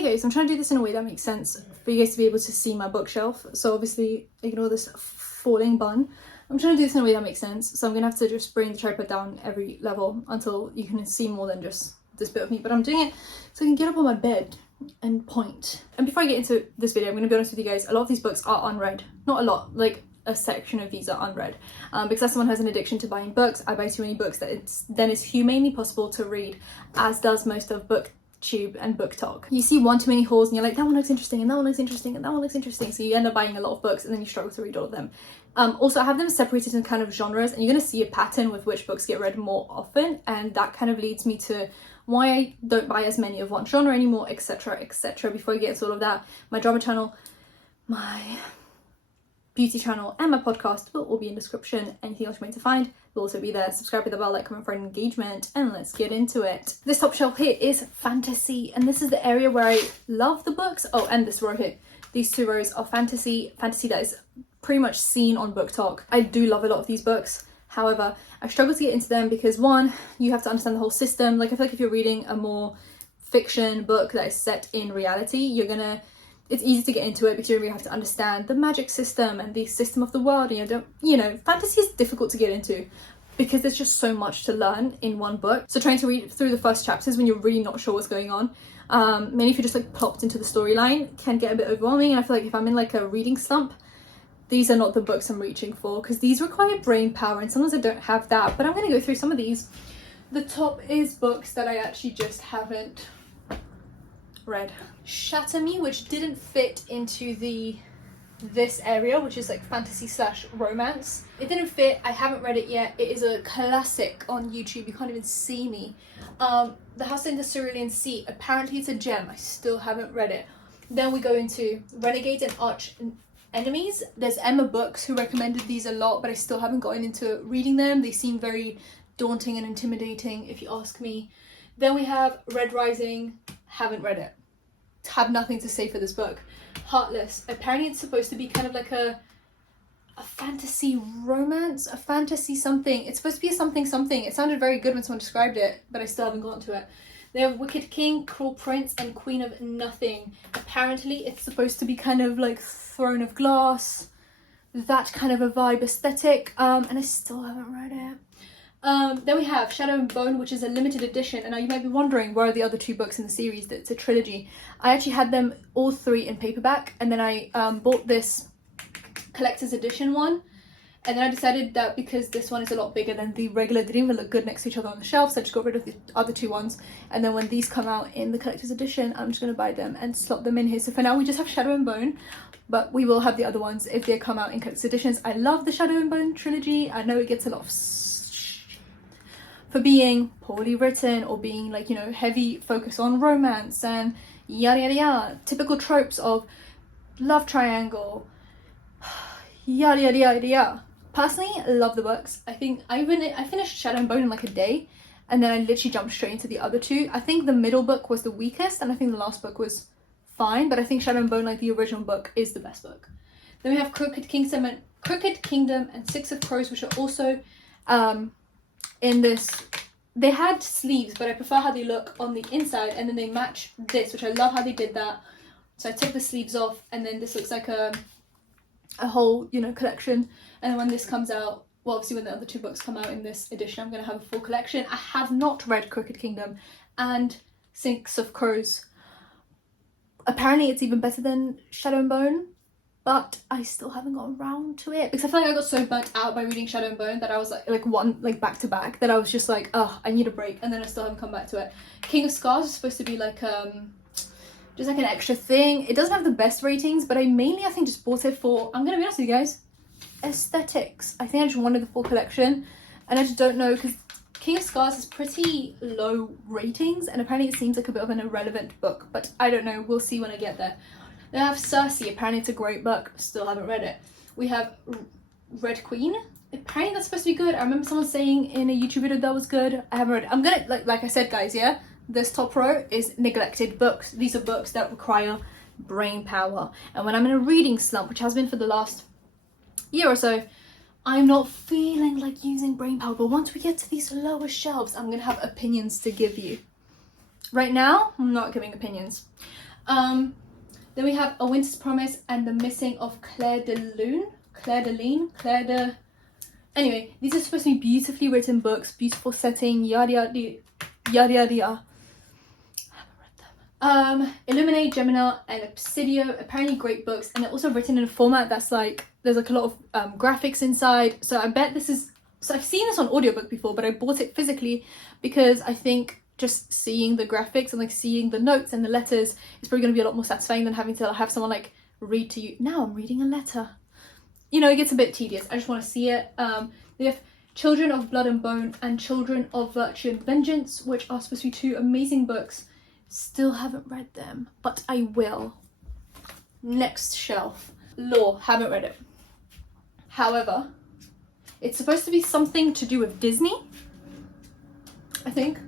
Hey guys, I'm trying to do this in a way that makes sense for you guys to be able to see my bookshelf. So obviously ignore this falling bun. I'm trying to do this in a way that makes sense. So I'm gonna have to just bring the tripod down every level until you can see more than just this bit of me. But I'm doing it so I can get up on my bed and point. And before I get into this video, I'm gonna be honest with you guys, a lot of these books are unread. Not a lot, like a section of these are unread. Because as someone who has an addiction to buying books, I buy too many books that it's humanely possible to read, as does most of BookTube and BookTok. You see one too many hauls and you're like, that one looks interesting, and that one looks interesting, and that one looks interesting. So you end up buying a lot of books and then you struggle to read all of them. Also, I have them separated in kind of genres, and you're going to see a pattern with which books get read more often, and that kind of leads me to why I don't buy as many of one genre anymore, etc, etc. Before I get into all of that, my drama channel, my beauty channel, and my podcast will all be in the description. Anything else you're meant to find will also be there. Subscribe, hit the bell, like, comment for engagement, and let's get into it. This top shelf here is fantasy, and this is the area where I love the books. Oh, and this row here. These two rows are fantasy that is pretty much seen on BookTok. I do love a lot of these books. However, I struggle to get into them because one, you have to understand the whole system. Like, I feel like if you're reading a more fiction book that is set in reality, it's easy to get into it because you really have to understand the magic system and the system of the world. And fantasy is difficult to get into because there's just so much to learn in one book. So trying to read through the first chapters when you're really not sure what's going on, mainly if you're just like plopped into the storyline, can get a bit overwhelming. And I feel like if I'm in like a reading slump, these are not the books I'm reaching for because these require brain power, and sometimes I don't have that. But I'm going to go through some of these. The top is books that I actually just haven't read. Shatter Me, which didn't fit into this area, which is like fantasy / romance. It didn't fit. I haven't read it yet. It is a classic on YouTube. You can't even see me. The House in the Cerulean Sea. Apparently it's a gem. I still haven't read it. Then we go into Renegades and Arch Enemies. There's Emma Books who recommended these a lot, but I still haven't gotten into reading them. They seem very daunting and intimidating if you ask me. Then we have Red Rising. Haven't read it. Have nothing to say for this book. Heartless. Apparently it's supposed to be kind of like a fantasy romance, a fantasy something. It's supposed to be a something. It sounded very good when someone described it, but I still haven't gotten to it. They have Wicked King, Cruel Prince, and Queen of Nothing. Apparently it's supposed to be kind of like Throne of Glass, that kind of a vibe aesthetic, and I still haven't read it. Then we have Shadow and Bone, which is a limited edition, and now you might be wondering where are the other two books in the series. That it's a trilogy. I actually had them all three in paperback, and then I bought this collector's edition one, and then I decided that because this one is a lot bigger than the regular, they didn't even look good next to each other on the shelf, so I just got rid of the other two ones. And then when these come out in the collector's edition, I'm just going to buy them and slot them in here. So for now we just have Shadow and Bone, but we will have the other ones if they come out in collector's editions. I love the Shadow and Bone trilogy. I know it gets a lot of for being poorly written or being like, heavy focus on romance and yada yada yada, typical tropes of love triangle, yada yada yada yada. Personally, I love the books. I think I finished Shadow and Bone in like a day, and then I literally jumped straight into the other two. I think the middle book was the weakest, and I think the last book was fine, but I think Shadow and Bone, like the original book, is the best book. Then we have Crooked Kingdom and Six of Crows, which are also in this. They had sleeves, but I prefer how they look on the inside, and then they match this, which I love how they did that. So I took the sleeves off, and then this looks like a whole collection. And when this comes out, well, obviously when the other two books come out in this edition, I'm going to have a full collection. I have not read Crooked Kingdom and Six of Crows. Apparently it's even better than Shadow and Bone, but I still haven't gotten around to it because I feel like I got so burnt out by reading Shadow and Bone that I was like back to back, that I was just like, oh, I need a break, and then I still haven't come back to it. King of Scars is supposed to be like just like an extra thing. It doesn't have the best ratings, but I think just bought it for, I'm gonna be honest with you guys, aesthetics. I think I just wanted the full collection, and I just don't know because King of Scars has pretty low ratings, and apparently it seems like a bit of an irrelevant book, but I don't know, we'll see when I get there. Then I have Circe. Apparently it's a great book, still haven't read it. We have Red Queen. Apparently that's supposed to be good. I remember someone saying in a YouTube video that was good. I haven't read it. I'm gonna, like I said guys, yeah, this top row is neglected books. These are books that require brain power, and when I'm in a reading slump, which has been for the last year or so, I'm not feeling like using brain power. But once we get to these lower shelves, I'm gonna have opinions to give you. Right now, I'm not giving opinions. Then we have A Winter's Promise and The Missing of Claire de Lune. Anyway, these are supposed to be beautifully written books, beautiful setting, yada yada yada yada yada. Illuminate, Gemini, and Obsidio, apparently great books, and they're also written in a format that's like, there's like a lot of graphics inside, so I bet this is, so I've seen this on audiobook before, but I bought it physically because I think just seeing the graphics and like seeing the notes and the letters is probably going to be a lot more satisfying than having to have someone like read to you. Now I'm reading a letter. You know, it gets a bit tedious. I just want to see it. They have Children of Blood and Bone and Children of Virtue and Vengeance, which are supposed to be 2 amazing books. Still haven't read them, but I will. Next shelf. Law, haven't read it. However, it's supposed to be something to do with Disney, I think.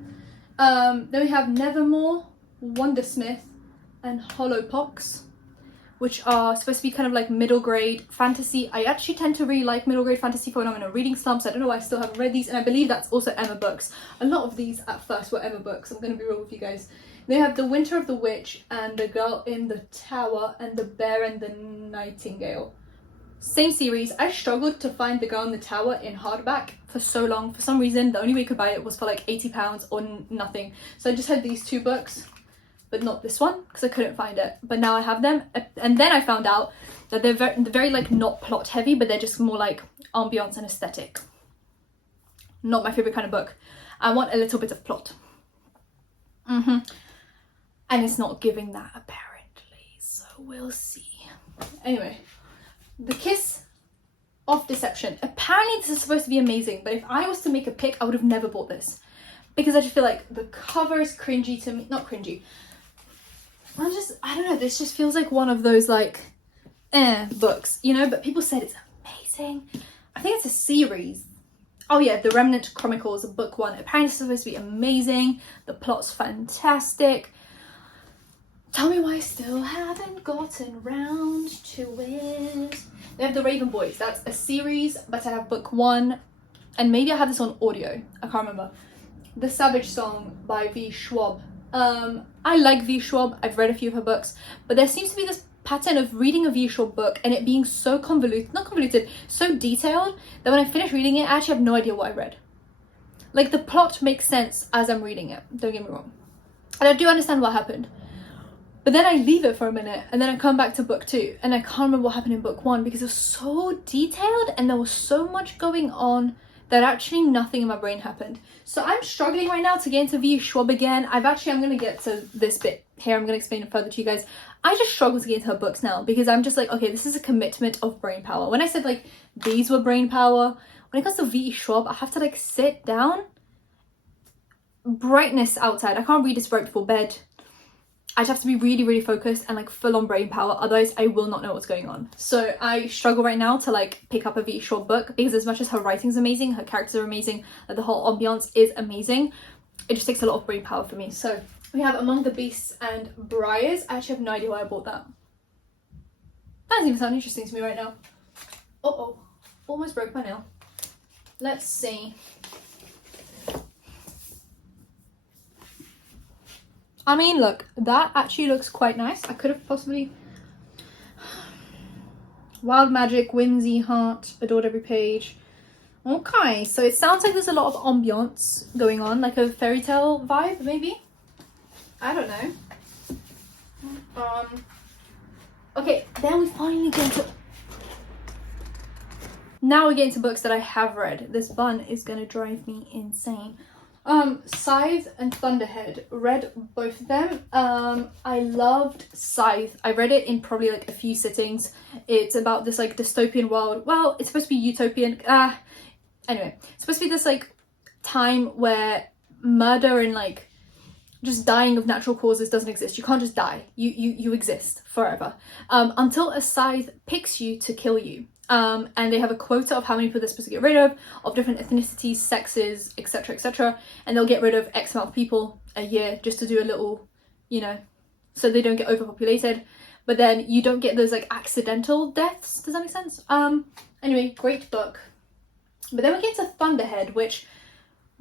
Then we have Nevermore, Wondersmith, and Hollowpox, which are supposed to be kind of like middle grade fantasy. I actually tend to really like middle grade fantasy for when I'm in a reading slump, so I don't know why I still haven't read these, and I believe that's also Emma books. A lot of these at first were Emma books, I'm going to be real with you guys. They have The Winter of the Witch and The Girl in the Tower and The Bear and the Nightingale. Same series. I struggled to find The Girl in the Tower in hardback for so long. For some reason, the only way you could buy it was for like £80 or nothing. So I just had these 2 books, but not this one because I couldn't find it. But now I have them. And then I found out that they're very like not plot heavy, but they're just more like ambiance and aesthetic. Not my favorite kind of book. I want a little bit of plot. And it's not giving that apparently, so we'll see. Anyway. The Kiss of Deception. Apparently this is supposed to be amazing, but if I was to make a pick, I would have never bought this. Because I just feel like the cover is cringy to me. Not cringy. I don't know, this just feels like one of those like, books, you know? But people said it's amazing. I think it's a series. Oh yeah, The Remnant Chronicles, book 1. Apparently it's supposed to be amazing. The plot's fantastic. Tell me why I still haven't gotten round to it. They have The Raven Boys. That's a series, but I have book 1. And maybe I have this on audio. I can't remember. The Savage Song by V. Schwab. I like V. Schwab. I've read a few of her books. But there seems to be this pattern of reading a V. Schwab book and it being so so detailed that when I finish reading it, I actually have no idea what I read. Like, the plot makes sense as I'm reading it. Don't get me wrong. And I do understand what happened. But then I leave it for a minute and then I come back to book 2 and I can't remember what happened in book 1 because it was so detailed and there was so much going on that actually nothing in my brain happened. So I'm struggling right now to get into V. Schwab again. I'm going to get to this bit here. I'm going to explain it further to you guys. I just struggle to get into her books now because I'm just like, okay, this is a commitment of brain power. When I said like these were brain power, when it comes to V. Schwab, I have to like sit down. Brightness outside. I can't read this right before bed. I just have to be really, really focused and like full on brain power. Otherwise, I will not know what's going on. So I struggle right now to like pick up a V. Schwab book because as much as her writing's amazing, her characters are amazing, like the whole ambiance is amazing, it just takes a lot of brain power for me. So we have Among the Beasts and Briars. I actually have no idea why I bought that. That doesn't even sound interesting to me right now. Uh-oh. Almost broke my nail. Let's see. I mean, look, that actually looks quite nice. I could have possibly... Wild Magic, Whimsy, Heart, Adored Every Page. Okay, so it sounds like there's a lot of ambiance going on, like a fairy tale vibe, maybe? I don't know. Okay, then we finally get into... Now we get into books that I have read. This bun is gonna drive me insane. Scythe and Thunderhead, read both of them. I loved Scythe. I read it in probably like a few sittings. It's about this like dystopian world. Well, it's supposed to be utopian. Anyway, it's supposed to be this like time where murder and like just dying of natural causes doesn't exist. You can't just die. You exist forever. Until a scythe picks you to kill you. And they have a quota of how many people they're supposed to get rid of different ethnicities, sexes, etc, etc, and they'll get rid of X amount of people a year just to do a little, you know, so they don't get overpopulated, but then you don't get those like accidental deaths. Does that make sense? Anyway, great book. But then we get to Thunderhead, which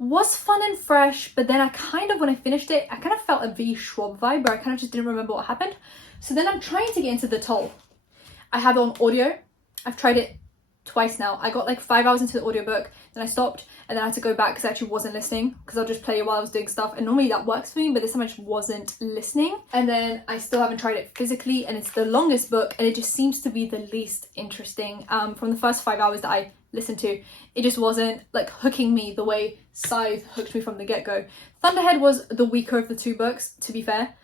was fun and fresh, but then I kind of, when I finished it, I kind of felt a V Schwab vibe where I kind of just didn't remember what happened. So then I'm trying to get into The Toll. I have it on audio. I've tried it twice now. I got like 5 hours into the audiobook, then I stopped, and then I had to go back because I actually wasn't listening, because I'll just play it while I was doing stuff, and normally that works for me, but this time I just wasn't listening. And then I still haven't tried it physically, and it's the longest book, and it just seems to be the least interesting. From the first 5 hours that I listened to, it just wasn't like hooking me the way Scythe hooked me from the get-go. Thunderhead was the weaker of the two books, to be fair.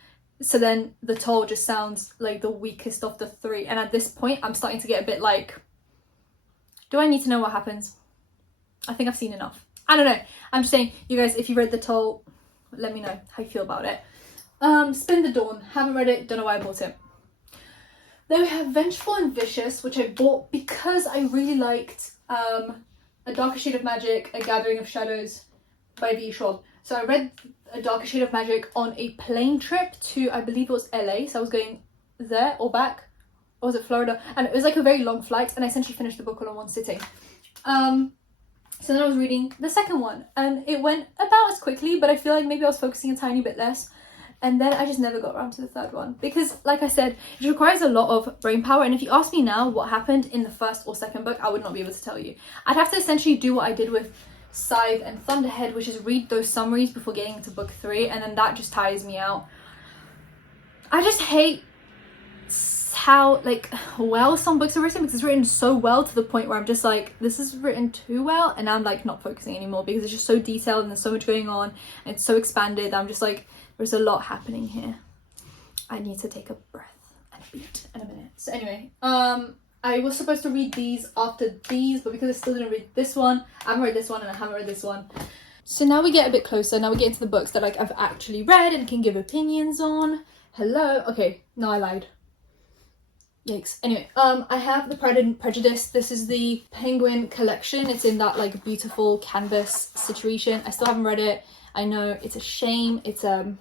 So then The Toll just sounds like the weakest of the three, and at this point I'm starting to get a bit like, do I need to know what happens? I think I've seen enough. I don't know. I'm just saying, you guys, if you read The Toll, let me know how you feel about it. Spin the Dawn. Haven't read it. Don't know why I bought it. Then we have Vengeful and Vicious, which I bought because I really liked A Darker Shade of Magic, A Gathering of Shadows by V. Schwab. So I read A Darker Shade of Magic on a plane trip to, I believe it was LA. So I was going there or back. Or was it Florida? And it was like a very long flight, and I essentially finished the book all in one sitting. So then I was reading the second one, and it went about as quickly, but I feel like maybe I was focusing a tiny bit less. And then I just never got around to the third one, because like I said, it requires a lot of brain power. And if you ask me now what happened in the first or second book, I would not be able to tell you. I'd have to essentially do what I did with Scythe and Thunderhead, which is read those summaries before getting into book 3, and then that just tires me out. I just hate how like well some books are written, because it's written so well to the point where I'm just like, this is written too well, and I'm like not focusing anymore because it's just so detailed and there's so much going on and it's so expanded. I'm just like, there's a lot happening here. I need to take a breath and a beat in a minute. So anyway, I was supposed to read these after these, but because I still didn't read this one, I haven't read this one and I haven't read this one. So now we get a bit closer. Now we get into the books that like I've actually read and can give opinions on. Hello. Okay, no, I lied. Yikes. Anyway, I have The Pride and Prejudice. This is the Penguin collection. It's in that like beautiful canvas situation. I still haven't read it. I know it's a shame. It's a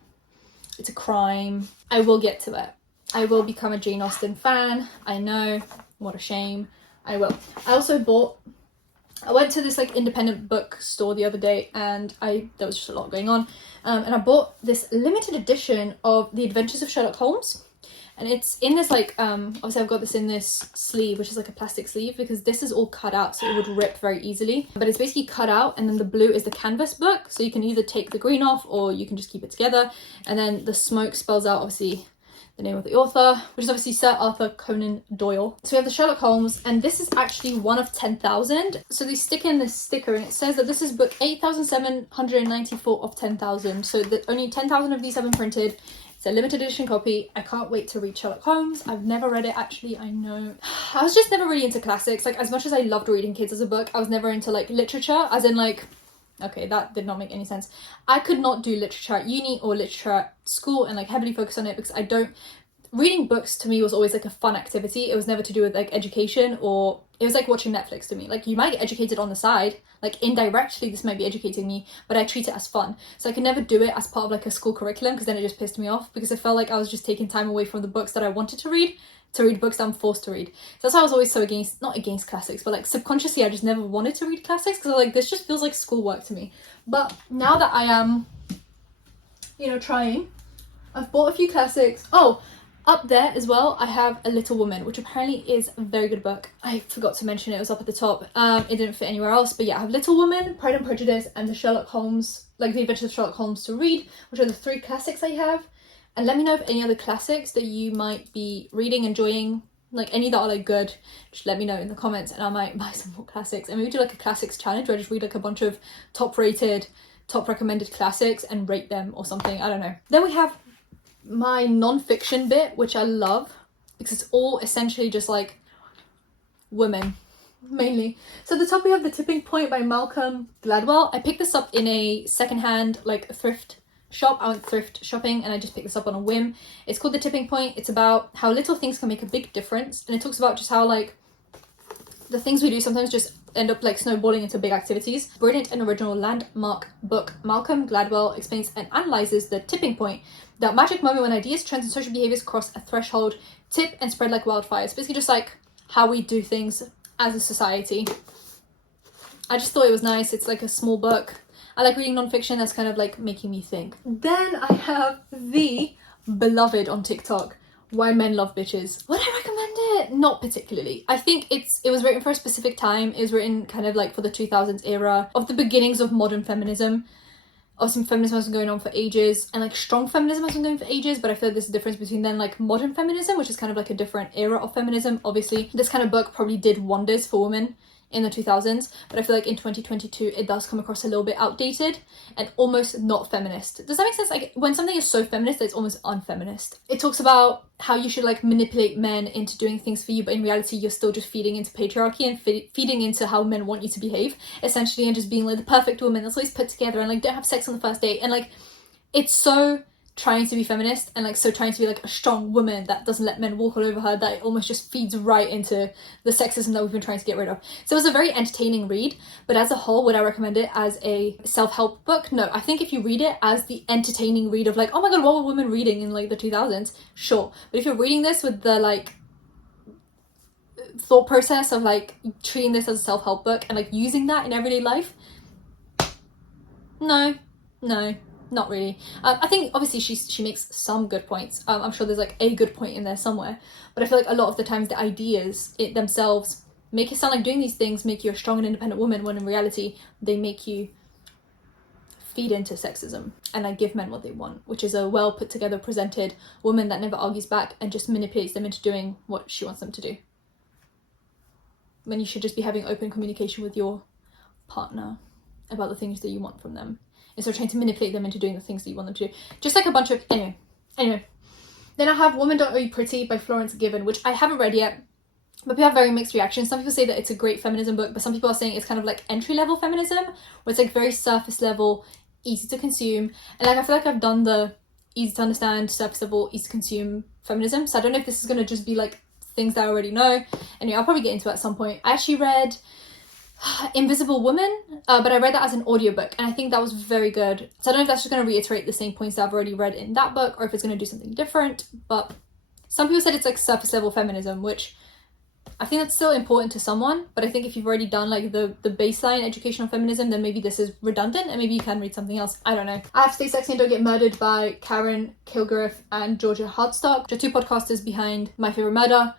crime. I will get to it. I will become a Jane Austen fan. I know. What a shame. I will. I went to this like independent bookstore the other day, and there was just a lot going on. And I bought this limited edition of The Adventures of Sherlock Holmes. And it's in this like, obviously I've got this in this sleeve, which is like a plastic sleeve, because this is all cut out, so it would rip very easily. But it's basically cut out, and then the blue is the canvas book. So you can either take the green off, or you can just keep it together. And then the smoke spells out, obviously, the name of the author, which is obviously Sir Arthur Conan Doyle. So we have the Sherlock Holmes, and this is actually one of 10,000. So they stick in this sticker, and it says that this is book 8,794 of 10,000. So that only 10,000 of these have been printed. It's a limited edition copy. I can't wait to read Sherlock Holmes. I've never read it, actually. I know. I was just never really into classics. Like, as much as I loved reading kids as a book, I was never into like literature, as in like, okay, that did not make any sense. I could not do literature at uni or literature at school and like heavily focus on it, because reading books to me was always like a fun activity. It was never to do with like education, or it was like watching Netflix to me. Like, you might get educated on the side, like indirectly this might be educating me, but I treat it as fun. So I could never do it as part of like a school curriculum, because then it just pissed me off, because I felt like I was just taking time away from the books that I wanted to read books that I'm forced to read. So that's why I was always so not against classics, but like subconsciously I just never wanted to read classics, because like, this just feels like schoolwork to me. But now that I am, trying, I've bought a few classics. Oh, up there as well, I have A Little Woman, which apparently is a very good book. I forgot to mention it was up at the top. It didn't fit anywhere else, but yeah, I have Little Woman, Pride and Prejudice, and the Sherlock Holmes, like The Adventures of Sherlock Holmes to read, which are the 3 classics I have. And let me know if any other classics that you might be reading, enjoying, like any that are like good, just let me know in the comments, and I might buy some more classics. And maybe do like a classics challenge where I just read like a bunch of top recommended classics and rate them or something. I don't know. Then we have my non-fiction bit, which I love, because it's all essentially just like women, mainly. So at the top we have The Tipping Point by Malcolm Gladwell. I picked this up in a secondhand like thrift shop. I went thrift shopping and I just picked this up on a whim. It's called The Tipping Point. It's about how little things can make a big difference, and it talks about just how like the things we do sometimes just end up like snowballing into big activities. Brilliant and original landmark book. Malcolm Gladwell explains and analyzes the tipping point, that magic moment when ideas, trends, and social behaviors cross a threshold, tip, and spread like wildfire. It's basically just like how we do things as a society. I just thought it was nice. It's like a small book. I like reading non-fiction that's kind of like making me think. Then I have the beloved on TikTok, Why Men Love Bitches. Would I recommend it? Not particularly. I think it was written for a specific time. It was written kind of like for the 2000s era of the beginnings of modern feminism. Obviously feminism has been going on for ages, and like strong feminism has been going for ages, but I feel like there's a difference between then like modern feminism, which is kind of like a different era of feminism. Obviously this kind of book probably did wonders for women in the 2000s, but I feel like in 2022 it does come across a little bit outdated and almost not feminist. Does that make sense? Like when something is so feminist that it's almost unfeminist. It talks about how you should like manipulate men into doing things for you, but in reality you're still just feeding into patriarchy and feeding into how men want you to behave, essentially, and just being like the perfect woman that's always put together and like don't have sex on the first date. And like it's so trying to be feminist and like so trying to be like a strong woman that doesn't let men walk all over her, that it almost just feeds right into the sexism that we've been trying to get rid of. So it was a very entertaining read, but as a whole, would I recommend it as a self-help book? No. I think if you read it as the entertaining read of like, oh my god, what were women reading in like the 2000s? Sure. But if you're reading this with the like thought process of like treating this as a self-help book and like using that in everyday life, no, not really. I think obviously she makes some good points. I'm sure there's like a good point in there somewhere, but I feel like a lot of the times the ideas themselves make it sound like doing these things make you a strong and independent woman, when in reality they make you feed into sexism and like give men what they want, which is a well put together presented woman that never argues back and just manipulates them into doing what she wants them to do, when you should just be having open communication with your partner about the things that you want from them, instead of trying to manipulate them into doing the things that you want them to do. Just like a bunch of... Anyway. Then I have Women Don't Owe You Pretty by Florence Given, which I haven't read yet, but people have very mixed reactions. Some people say that it's a great feminism book, but some people are saying it's kind of like entry-level feminism, where it's like very surface level, easy to consume. And like I feel like I've done the easy to understand, surface level, easy to consume feminism. So I don't know if this is going to just be like things that I already know. Anyway, I'll probably get into it at some point. I actually read Invisible Woman, but I read that as an audiobook, and I think that was very good. So I don't know if that's just going to reiterate the same points that I've already read in that book, or if it's going to do something different. But some people said it's like surface level feminism, which I think that's still important to someone, but I think if you've already done like the baseline education on feminism, then maybe this is redundant and maybe you can read something else. I don't know. I Have to Stay Sexy and Don't Get Murdered by Karen Kilgariff and Georgia Hardstock, which are two podcasters behind My Favorite Murder.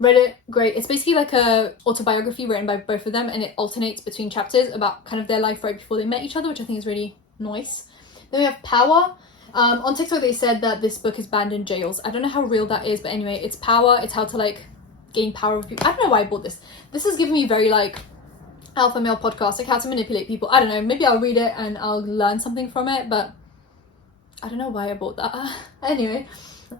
Read it, great. It's basically like a autobiography written by both of them, and it alternates between chapters about kind of their life right before they met each other, which I think is really nice. Then we have Power. On TikTok they said that this book is banned in jails. I don't know how real that is, but anyway, it's Power. It's how to like gain power over people. I don't know why I bought this. This is giving me very like alpha male podcast, like how to manipulate people. I don't know, maybe I'll read it and I'll learn something from it, but I don't know why I bought that. Anyway.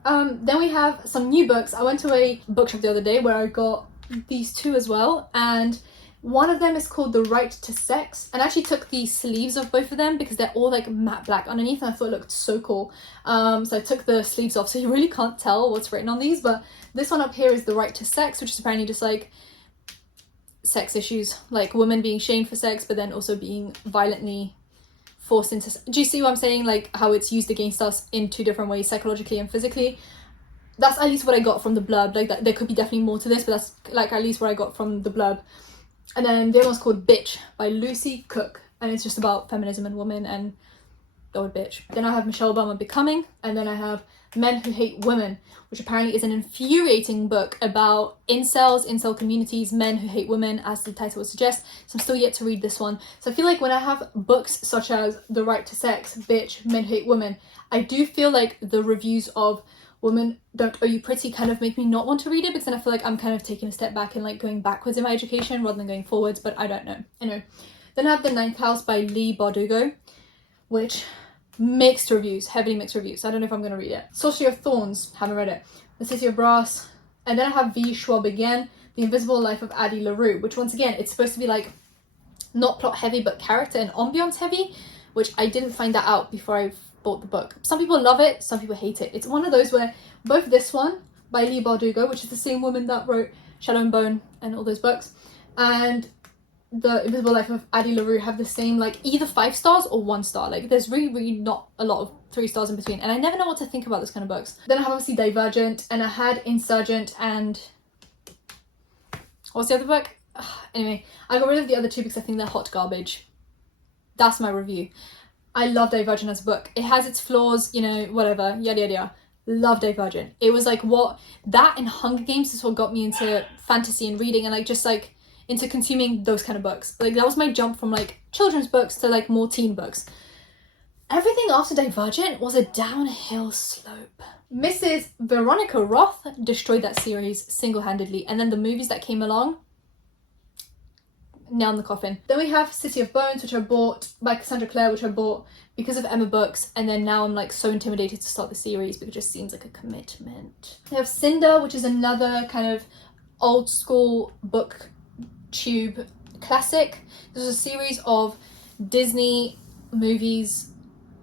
Then we have some new books. I went to a bookshop the other day where I got these two as well, and one of them is called The Right to Sex, and I actually took the sleeves of both of them because they're all like matte black underneath, and I thought it looked so cool. So I took the sleeves off, so you really can't tell what's written on these, but this one up here is The Right to Sex, which is apparently just like sex issues, like women being shamed for sex, but then also being violently forced into... Do you see what I'm saying? Like how it's used against us in two different ways, psychologically and physically. That's at least what I got from the blurb. Like that, there could be definitely more to this, but that's like at least what I got from the blurb. And then the other one's called Bitch by Lucy Cook, and it's just about feminism and women and the word bitch. Then I have Michelle Obama Becoming, and then I have Men Who Hate Women, which apparently is an infuriating book about incel communities, men who hate women, as the title would suggest. So I'm still yet to read this one. So I feel like when I have books such as The Right to Sex, Bitch, Men Who Hate Women, I do feel like the reviews of Women Don't Owe You Pretty kind of make me not want to read it, because then I feel like I'm kind of taking a step back and like going backwards in my education rather than going forwards, but I don't know. Anyway, then I have The Ninth House by Leigh Bardugo, which... mixed reviews, heavily mixed reviews. I don't know if I'm going to read it. Sorcery of Thorns, haven't read it. The City of Brass. And then I have V. Schwab again, The Invisible Life of Addie LaRue, which once again, it's supposed to be like not plot heavy, but character and ambiance heavy, which I didn't find that out before I bought the book. Some people love it, some people hate it. It's one of those where both this one by Leigh Bardugo, which is the same woman that wrote Shadow and Bone and all those books, and The Invisible Life of Addie LaRue have the same, like, either 5 stars or 1 star. Like, there's really not a lot of 3 stars in between, and I never know what to think about this kind of books. Then I have obviously Divergent, and I had Insurgent, and what's the other book? Anyway, I got rid of the other two because I think they're hot garbage. That's my review. I love Divergent as a book. It has its flaws, you know, whatever, yada yada yada. Love Divergent. It was like what that and Hunger Games is what got me into fantasy and reading, and like just like into consuming those kind of books. Like that was my jump from like children's books to like more teen books. Everything after Divergent was a downhill slope. Mrs. Veronica Roth destroyed that series single-handedly, and then the movies that came along, nail in the coffin. Then we have City of Bones, which I bought by Cassandra Clare, which I bought because of Emma Books, and then now I'm like so intimidated to start the series because it just seems like a commitment. We have Cinder, which is another kind of old school booktube classic. This is a series of Disney movies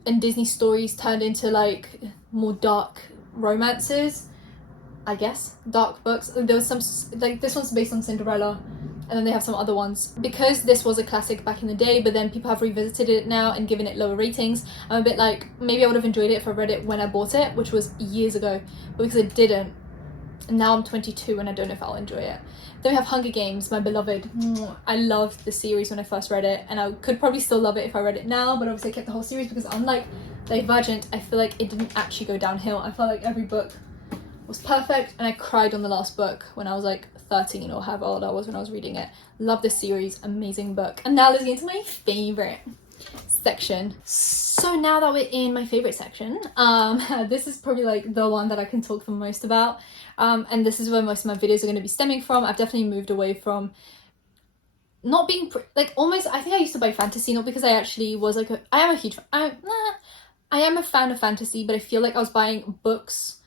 and Disney stories turned into like more dark romances, I guess, dark books. There was some, like this one's based on Cinderella, and then they have some other ones. Because this was a classic back in the day, but then people have revisited it now and given it lower ratings, I'm a bit like, maybe I would have enjoyed it if I read it when I bought it, which was years ago, but because I didn't, and now I'm 22 and I don't know if I'll enjoy it. Then we have Hunger Games, my beloved. I loved the series when I first read it, and I could probably still love it if I read it now, but obviously I kept the whole series because unlike Divergent, I feel like it didn't actually go downhill. I felt like every book was perfect, and I cried on the last book when I was like 13 or however old I was when I was reading it. Love this series, amazing book. And now let's get into my favorite section. So now that we're in my favorite section, this is probably like the one that I can talk the most about, and this is where most of my videos are going to be stemming from. I've definitely moved away from not being like almost, I think I used to buy fantasy, not because I actually was like I am a fan of fantasy, but I feel like I was buying books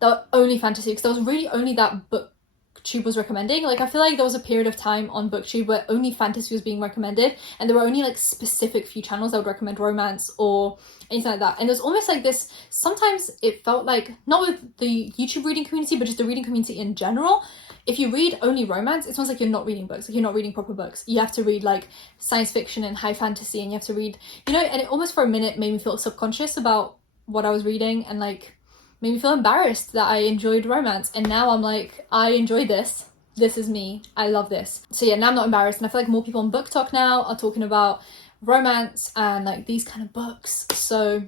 that were only fantasy because there was really only that BookTube was recommending. Like I feel like there was a period of time on BookTube where only fantasy was being recommended, and there were only like specific few channels that would recommend romance or anything like that. And there's almost like this, sometimes it felt like, not with the YouTube reading community, but just the reading community in general, if you read only romance, it's almost like you're not reading books, like you're not reading proper books. You have to read like science fiction and high fantasy, and you have to read, you know, and it almost for a minute made me feel subconscious about what I was reading, and like made me feel embarrassed that I enjoyed romance. And now I'm like, I enjoy this. This is me. I love this. So yeah, now I'm not embarrassed, and I feel like more people on Book Talk now are talking about romance and like these kind of books. So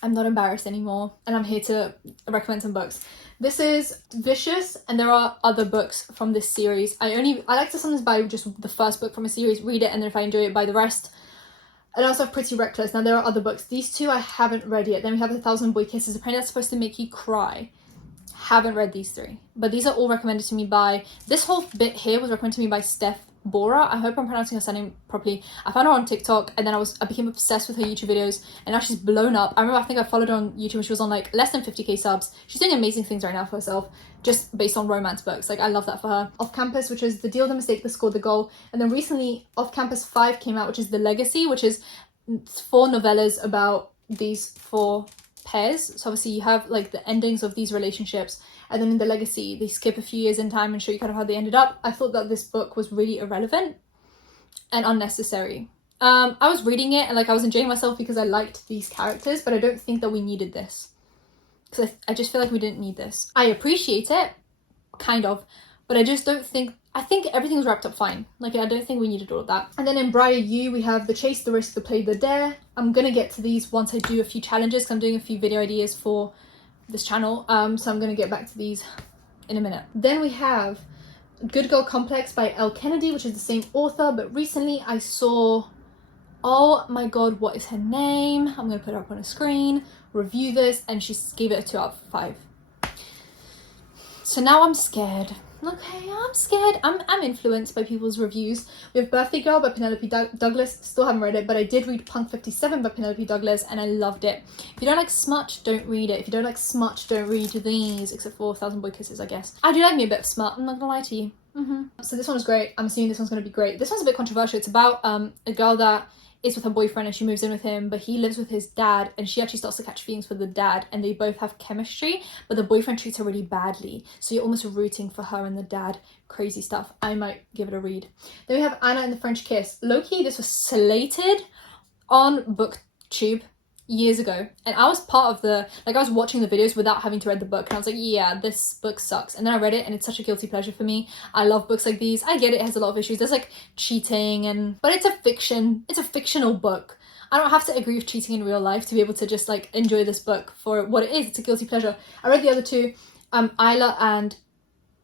I'm not embarrassed anymore, and I'm here to recommend some books. This is Vicious, and there are other books from this series. I like to sometimes buy just the first book from a series, read it, and then if I enjoy it, buy the rest. And I also have Pretty Reckless. Now there are other books. These two I haven't read yet. Then we have 1,000 Boy Kisses. Apparently that's supposed to make you cry. Haven't read these three, but these are all recommended to me by, this whole bit here was recommended to me by Steph Bora. I hope I'm pronouncing her surname properly. I found her on TikTok, and then I became obsessed with her YouTube videos, and now she's blown up. I remember, I think I followed her on YouTube when she was on like less than 50k subs. She's doing amazing things right now for herself, just based on romance books. Like I love that for her. Off Campus, which is The Deal, The Mistake, The Score, The Goal, and then recently Off Campus 5 came out, which is The Legacy, which is 4 novellas about these 4 pairs. So obviously you have like the endings of these relationships, and then in The Legacy they skip a few years in time and show you kind of how they ended up. I thought that this book was really irrelevant and unnecessary. I was reading it and like I was enjoying myself because I liked these characters, but I don't think that we needed this, because I just feel like we didn't need this. I appreciate it, kind of, but I just don't think, I think everything was wrapped up fine. Like I don't think we needed all of that. And then in Briar U we have The Chase, The Risk, The Play, The Dare. I'm gonna get to these once I do a few challenges, because I'm doing a few video ideas for this channel, so I'm gonna get back to these in a minute. Then we have Good Girl Complex by Elle Kennedy, which is the same author, but recently I saw, oh my god, what is her name? I'm gonna put it up on a screen, review this, and she gave it a 2 out of 5. So now I'm scared. Okay, I'm scared. I'm influenced by people's reviews. We have Birthday Girl by Penelope Douglas. Still haven't read it, but I did read Punk 57 by Penelope Douglas, and I loved it. If you don't like smut, don't read it. If you don't like smut, don't read these, except for 1,000 Boy Kisses, I guess. I do like me a bit of smut, I'm not gonna lie to you. So this one was great. I'm assuming this one's gonna be great. This one's a bit controversial. It's about a girl that is with her boyfriend and she moves in with him, but he lives with his dad, and she actually starts to catch feelings for the dad, and they both have chemistry, but the boyfriend treats her really badly, so you're almost rooting for her and the dad. Crazy stuff. I might give it a read. Then we have Anna and the French Kiss. Loki, this was slated on BookTube years ago, and I was part of the, like, I was watching the videos without having to read the book, and I was like, yeah, this book sucks. And then I read it, and it's such a guilty pleasure for me. I love books like these. I get it has a lot of issues. There's like cheating, but it's a fictional book. I don't have to agree with cheating in real life to be able to just like enjoy this book for what it is. It's a guilty pleasure. I read the other two, Isla and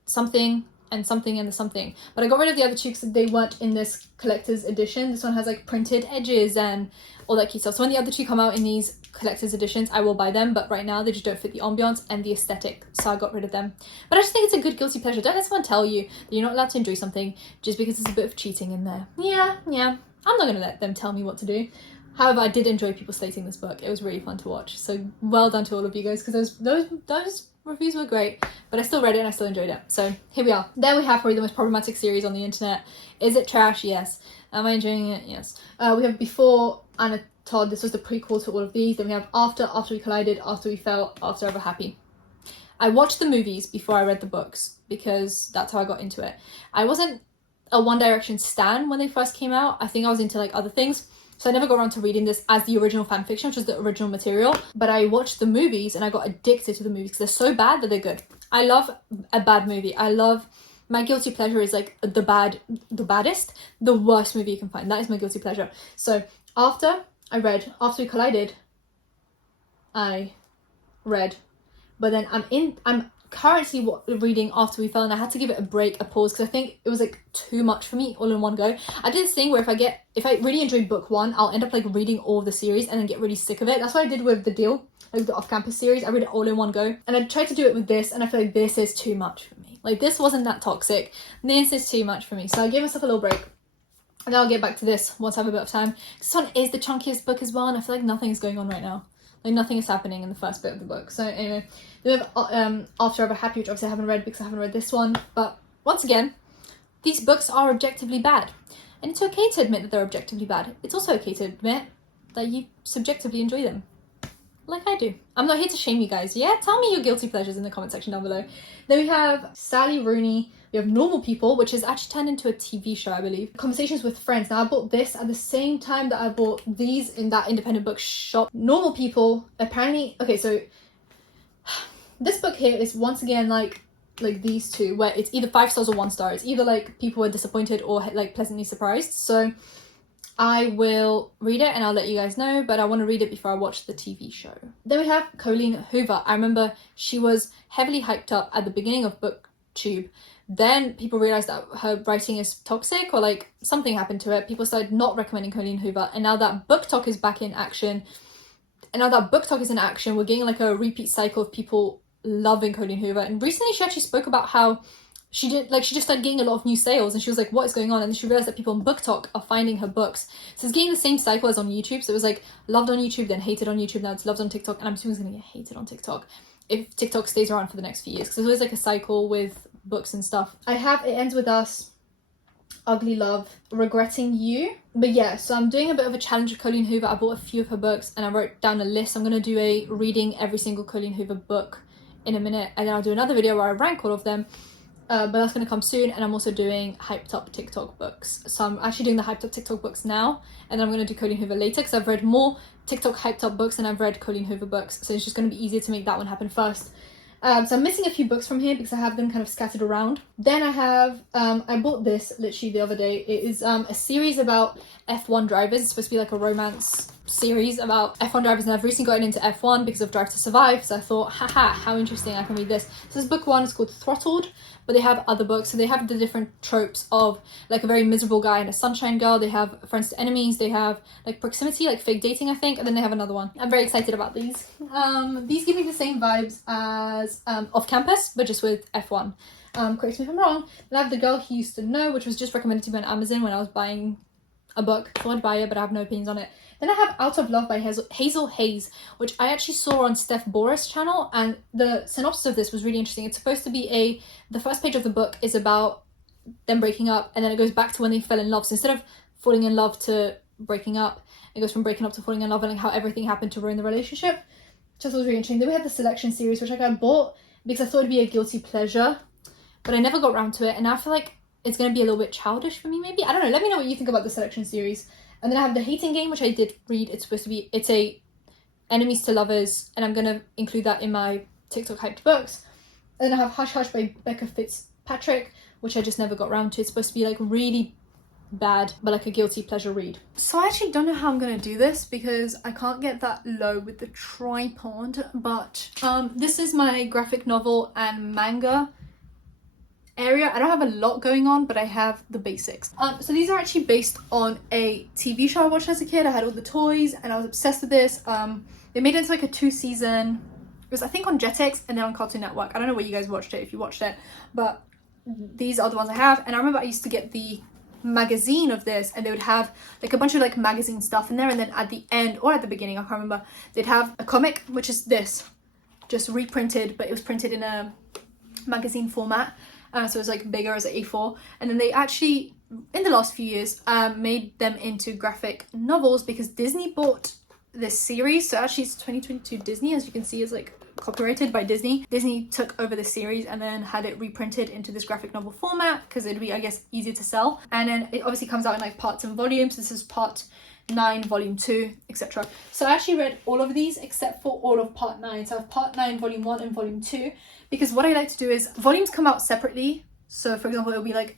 something and something and the something, but I got rid of the other two because they weren't in this collector's edition. This one has like printed edges and all that cute stuff. So when the other two come out in these collector's editions, I will buy them, but right now they just don't fit the ambiance and the aesthetic, so I got rid of them. But I just think it's a good guilty pleasure. Don't let someone tell you that you're not allowed to enjoy something just because there's a bit of cheating in there. Yeah, I'm not gonna let them tell me what to do. However, I did enjoy people slating this book. It was really fun to watch, so well done to all of you guys, because those reviews were great, but I still read it and I still enjoyed it. So here we are. There we have probably the most problematic series on the internet. Is it trash? Yes. Am I enjoying it? Yes. We have Before Anna Todd. This was the prequel to all of these. Then we have After We Collided, After We Fell, After Ever Happy. I watched the movies before I read the books because that's how I got into it. I wasn't a One Direction stan when they first came out. I think I was into like other things. So I never got around to reading this as the original fan fiction, which was the original material. But I watched the movies and I got addicted to the movies because they're so bad that they're good. I love a bad movie. My guilty pleasure is like the baddest, the worst movie you can find. That is my guilty pleasure. So After We Collided, I read. But then I'm currently reading After We Fell, and I had to give it a pause because I think it was like too much for me all in one go. I did this thing where if I really enjoy book one, I'll end up like reading all of the series and then get really sick of it. That's what I did with The Deal, like the off-campus series. I read it all in one go, and I tried to do it with this, and I feel like this is too much for me. Like this wasn't that toxic. This is too much for me. So I gave myself a little break, and then I'll get back to this once I have a bit of time. This one is the chunkiest book as well, and I feel like nothing is going on right now. Like nothing is happening in the first bit of the book. So anyway, we have After Ever Happy, which obviously I haven't read because I haven't read this one. But once again, these books are objectively bad. And it's okay to admit that they're objectively bad. It's also okay to admit that you subjectively enjoy them. Like I do. I'm not here to shame you guys. Yeah, tell me your guilty pleasures in the comment section down below. Then we have Sally Rooney. We have Normal People, which is actually turned into a TV show, I believe. Conversations with Friends. Now, I bought this at the same time that I bought these in that independent book shop. Normal People, apparently... Okay, so this book here is once again like these two, where it's either 5 stars or 1 star. It's either like people were disappointed or like pleasantly surprised. So I will read it and I'll let you guys know, but I want to read it before I watch the TV show. Then we have Colleen Hoover. I remember she was heavily hyped up at the beginning of BookTube. Then people realized that her writing is toxic, or like something happened to it. People started not recommending Colleen Hoover, and now that BookTok is back in action, we're getting like a repeat cycle of people loving Colleen Hoover. And recently she actually spoke about how she just started getting a lot of new sales, and she was like, what is going on? And then she realized that people on BookTok are finding her books. So it's getting the same cycle as on YouTube. So it was like loved on YouTube, then hated on YouTube, now it's loved on TikTok, and I'm assuming it's gonna get hated on TikTok if TikTok stays around for the next few years, because there's always like a cycle with books and stuff. I have It Ends With Us, Ugly Love, Regretting You. But yeah, so I'm doing a bit of a challenge with Colleen Hoover. I bought a few of her books and I wrote down a list. I'm going to do a reading every single Colleen Hoover book in a minute, and then I'll do another video where I rank all of them. But that's going to come soon. And I'm also doing hyped up TikTok books. So I'm actually doing the hyped up TikTok books now, and then I'm going to do Colleen Hoover later, because I've read more TikTok hyped up books than I've read Colleen Hoover books. So it's just going to be easier to make that one happen first. So I'm missing a few books from here because I have them kind of scattered around. Then I have, I bought this literally the other day. It is a series about F1 drivers. It's supposed to be like a romance series about F1 drivers, and I've recently gotten into F1 because of Drive to Survive, so I thought, haha, how interesting, I can read this. So this book one is called Throttled, but they have other books. So they have the different tropes of like a very miserable guy and a sunshine girl. They have friends to enemies. They have like proximity, like fake dating, I think. And then they have another one. I'm very excited about these. These give me the same vibes as Off Campus, but just with F1. Correct me if I'm wrong. Then I have The Girl He Used to Know, which was just recommended to me on Amazon when I was buying a book. I thought I'd buy it, but I have no opinions on it. Then I have Out of Love by Hazel Hayes, which I actually saw on Steph Boris' channel, and the synopsis of this was really interesting. It's supposed to be the first page of the book is about them breaking up, and then it goes back to when they fell in love. So instead of falling in love to breaking up, it goes from breaking up to falling in love, and like how everything happened to ruin the relationship, which I thought was really interesting. Then we had the Selection series, which I bought because I thought it'd be a guilty pleasure, but I never got around to it, and I feel like it's going to be a little bit childish for me, maybe. I don't know. Let me know what you think about the Selection series. And then I have The Hating Game, which I did read. It's a Enemies to Lovers, and I'm going to include that in my TikTok hyped books. And then I have Hush Hush by Becca Fitzpatrick, which I just never got around to. It's supposed to be like really bad, but like a guilty pleasure read. So I actually don't know how I'm gonna do this because I can't get that low with the tripod, but this is my graphic novel and manga area. I don't have a lot going on, but I have the basics. So these are actually based on a TV show I watched as a kid. I had all the toys and I was obsessed with this. They made it into like a 2-season, it was I think on Jetix and then on Cartoon Network. I don't know where you guys watched it, if you watched it, but these are the ones I have. And I remember I used to get the magazine of this, and they would have like a bunch of like magazine stuff in there, and then at the end or at the beginning, I can't remember, they'd have a comic, which is this, just reprinted, but it was printed in a magazine format, so it was like bigger as an A4. And then they actually in the last few years made them into graphic novels because Disney bought this series. So actually it's 2022 Disney, as you can see, is like copyrighted by Disney. Disney took over the series and then had it reprinted into this graphic novel format because it'd be, I guess, easier to sell. And then it obviously comes out in like parts and volumes. This is part 9, volume 2, etc. So I actually read all of these except for all of part 9. So I have part 9, volume 1 and volume 2, because what I like to do is volumes come out separately. So for example, it'll be like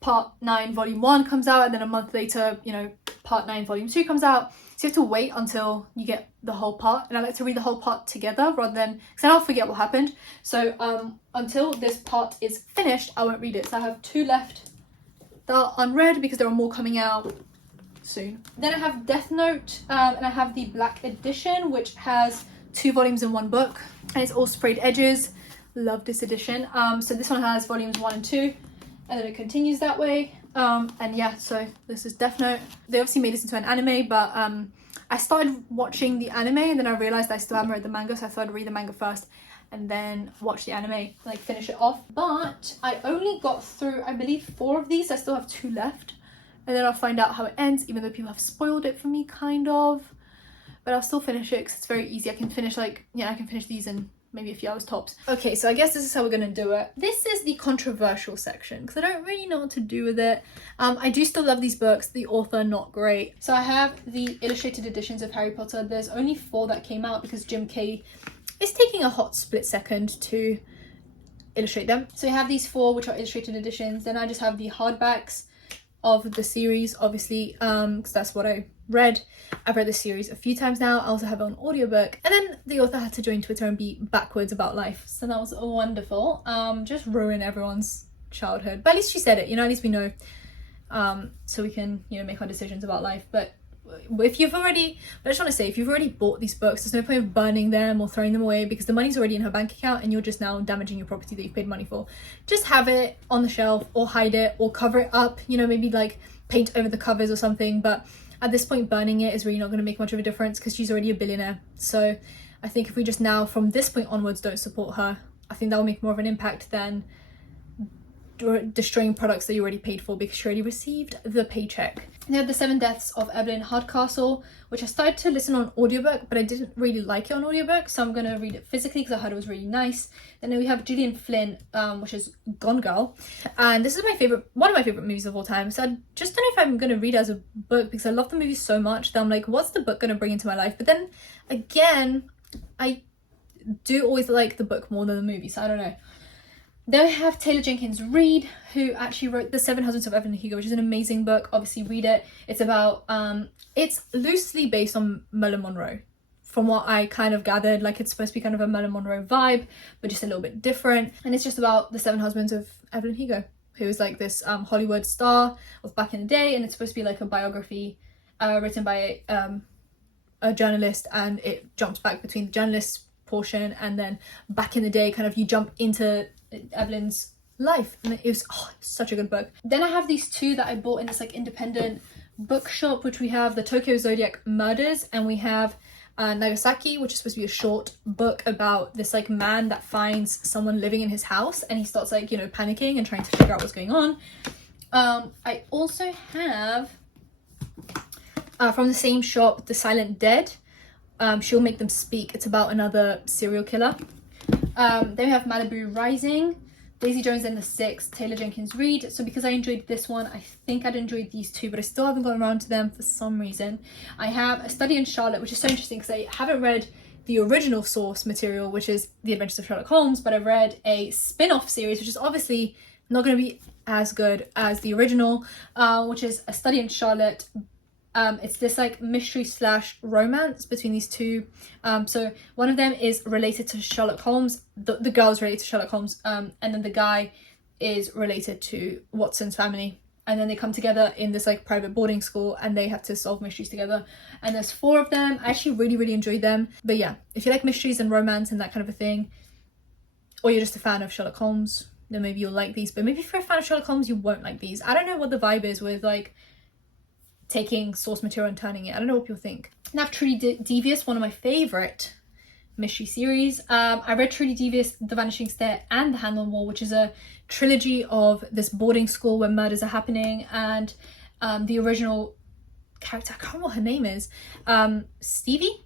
part 9, volume 1 comes out, and then a month later, you know, part 9, volume 2 comes out. So you have to wait until you get the whole part, and I like to read the whole part together rather than, because then I'll forget what happened. So until this part is finished, I won't read it. So I have 2 left that are unread because there are more coming out soon. Then I have Death Note, and I have the black edition, which has 2 volumes in 1 book, and it's all sprayed edges. Love this edition. So this one has volumes 1 and 2, and then it continues that way. And yeah, so this is Death Note. They obviously made this into an anime, but I started watching the anime and then I realized I still haven't read the manga, so I thought I'd read the manga first and then watch the anime, like finish it off. But I only got through, I believe, 4 of these. I still have 2 left, and then I'll find out how it ends, even though people have spoiled it for me, kind of. But I'll still finish it because it's very easy. I can finish like, yeah, I can finish these in maybe a few hours tops. Okay, so I guess this is how we're gonna do it. This is the controversial section because I don't really know what to do with it. I do still love these books. The author, not great. So I have the illustrated editions of Harry Potter. There's only 4 that came out because Jim Kay is taking a hot split second to illustrate them. So you have these 4, which are illustrated editions. Then I just have the hardbacks of the series, obviously, because that's what I read. I've read the series a few times now. I also have it on audiobook. And then the author had to join Twitter and be backwards about life, so that was wonderful. Just ruin everyone's childhood, but at least she said it, you know, at least we know, so we can, you know, make our decisions about life. But if you've already, I just want to say, if you've already bought these books, there's no point of burning them or throwing them away because the money's already in her bank account and you're just now damaging your property that you've paid money for. Just have it on the shelf or hide it or cover it up, you know, maybe like paint over the covers or something. But at this point, burning it is really not going to make much of a difference because she's already a billionaire. So I think if we just now, from this point onwards, don't support her, I think that will make more of an impact than destroying products that you already paid for because she already received the paycheck. They have The 7 Deaths of Evelyn Hardcastle, which I started to listen on audiobook, but I didn't really like it on audiobook, so I'm going to read it physically because I heard it was really nice. Then we have Julian Flynn, which is Gone Girl, and this is one of my favorite movies of all time. So I just don't know if I'm going to read it as a book because I love the movie so much that I'm like, what's the book going to bring into my life? But then again, I do always like the book more than the movie, so I don't know. Then we have Taylor Jenkins Reid, who actually wrote The 7 Husbands of Evelyn Hugo, which is an amazing book. Obviously, read it. It's about, it's loosely based on Marilyn Monroe, from what I kind of gathered. Like, it's supposed to be kind of a Marilyn Monroe vibe, but just a little bit different. And it's just about the 7 husbands of Evelyn Hugo, who is like this Hollywood star of back in the day. And it's supposed to be like a biography written by a journalist, and it jumps back between the journalist portion and then back in the day, kind of you jump into Evelyn's life, and it was such a good book. Then I have these 2 that I bought in this like independent bookshop, which we have the Tokyo Zodiac Murders, and we have Nagasaki, which is supposed to be a short book about this like man that finds someone living in his house and he starts like, you know, panicking and trying to figure out what's going on. I also have from the same shop The Silent Dead, She'll Make Them Speak. It's about another serial killer. Then we have Malibu Rising. Daisy Jones and the Six, Taylor Jenkins Reid. So because I enjoyed this one, I think I'd enjoyed these two, but I still haven't gotten around to them for some reason. I have A Study in Charlotte, which is so interesting because I haven't read the original source material, which is The Adventures of Sherlock Holmes, but I've read a spin-off series, which is obviously not going to be as good as the original, which is A Study in Charlotte. It's this like mystery / romance between these two. So one of them is related to Sherlock Holmes. The girl is related to Sherlock Holmes, and then the guy is related to Watson's family. And then they come together in this like private boarding school and they have to solve mysteries together. And there's 4 of them. I actually really enjoyed them. But yeah, if you like mysteries and romance and that kind of a thing, or you're just a fan of Sherlock Holmes, then maybe you'll like these. But maybe if you're a fan of Sherlock Holmes, you won't like these. I don't know what the vibe is with like taking source material and turning it. I don't know what people think. Now, Truly Devious, one of my favorite mystery series. I read Truly Devious, The Vanishing Stair and The Hand on the Wall, which is a trilogy of this boarding school where murders are happening, and the original character, I can't remember what her name is, Stevie?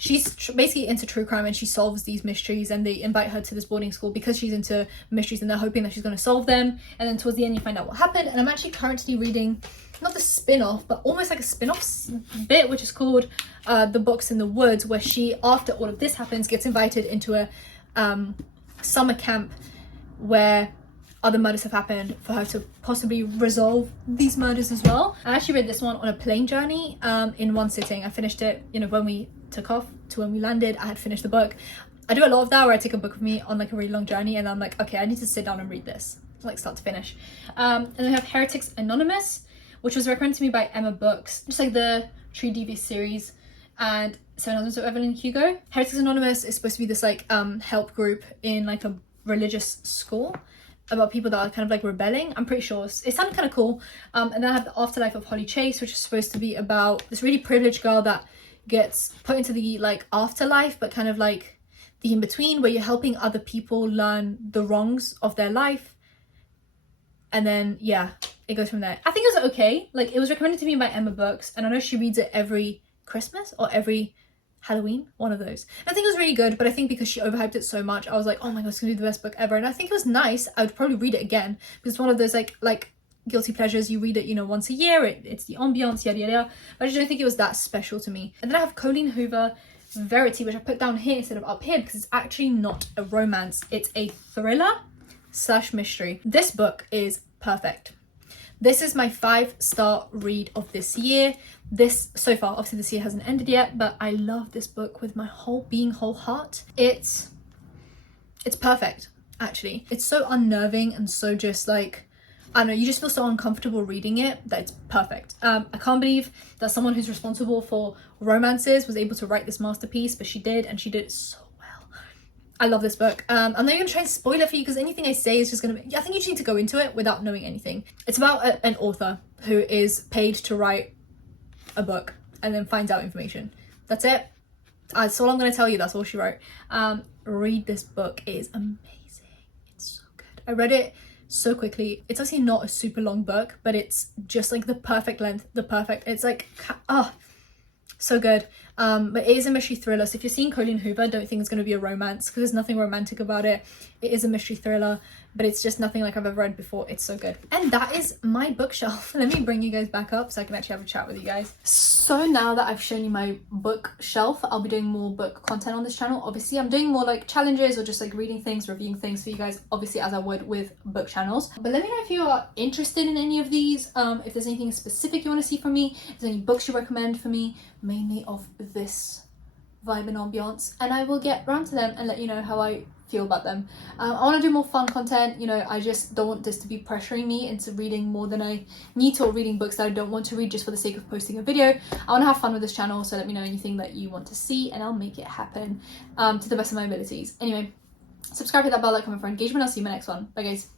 She's basically into true crime and she solves these mysteries, and they invite her to this boarding school because she's into mysteries and they're hoping that she's going to solve them. And then towards the end you find out what happened. And I'm actually currently reading, not the spin-off, but almost like a spin-off bit, which is called The Box in the Woods, where she, after all of this happens, gets invited into a summer camp where other murders have happened for her to possibly resolve these murders as well. I actually read this one on a plane journey in one sitting. I finished it, you know, when we took off to when we landed, I had finished the book. I do a lot of that where I take a book with me on like a really long journey and I'm like, okay, I need to sit down and read this, like start to finish. And then we have Heretics Anonymous, which was recommended to me by Emma Books, just like the Tree Devious series and 7 Husbands of Evelyn Hugo. Heretics Anonymous is supposed to be this like help group in like a religious school about people that are kind of like rebelling. I'm pretty sure it sounded kind of cool. And then I have The Afterlife of Holly Chase, which is supposed to be about this really privileged girl that gets put into the like afterlife, but kind of like the in-between, where you're helping other people learn the wrongs of their life. And then yeah, it goes from there. I think it was okay. Like, it was recommended to me by Emma Books, and I know she reads it every Christmas or every Halloween, one of those. I think it was really good, but I think because she overhyped it so much, I was like, oh my god, it's gonna be the best book ever. And I think it was nice. I would probably read it again because it's one of those like guilty pleasures. You read it, you know, once a year. It's the ambiance, yada yada. But I just don't think it was that special to me. And then I have Colleen Hoover, Verity, which I put down here instead of up here because it's actually not a romance. It's a thriller / mystery. This book is perfect. This is my 5-star read of this year. This, so far, obviously this year hasn't ended yet, but I love this book with my whole being, whole heart. It's perfect, actually. It's so unnerving and so just like, I don't know, you just feel so uncomfortable reading it that it's perfect. I can't believe that someone who's responsible for romances was able to write this masterpiece, but she did, and she did it so well. I love this book. I'm not even trying to spoil it for you because anything I say is just gonna be, I think you just need to go into it without knowing anything. It's about an author who is paid to write a book and then finds out information. That's it. That's all I'm gonna tell you. That's all she wrote. Read this book. It is amazing. It's so good. I read it so quickly. It's actually not a super long book, but it's just like the perfect length, it's like so good. But it is a mystery thriller, so if you're seeing Colleen Hoover, don't think it's going to be a romance because there's nothing romantic about it. It is a mystery thriller, but it's just nothing like I've ever read before. It's so good. And that is my bookshelf. Let me bring you guys back up so I can actually have a chat with you guys. So now that I've shown you my bookshelf, I'll be doing more book content on this channel. Obviously I'm doing more like challenges or just like reading things, reviewing things for you guys, obviously as I would with book channels. But let me know if you are interested in any of these, if there's anything specific you want to see from me, if there's any books you recommend for me, mainly of this vibe and ambiance, and I will get around to them and let you know how I feel about them. I want to do more fun content, you know. I just don't want this to be pressuring me into reading more than I need to, or reading books that I don't want to read just for the sake of posting a video. I want to have fun with this channel, so let me know anything that you want to see and I'll make it happen to the best of my abilities. Anyway, subscribe, hit that bell, like, comment for engagement. I'll see you in my next one. Bye guys.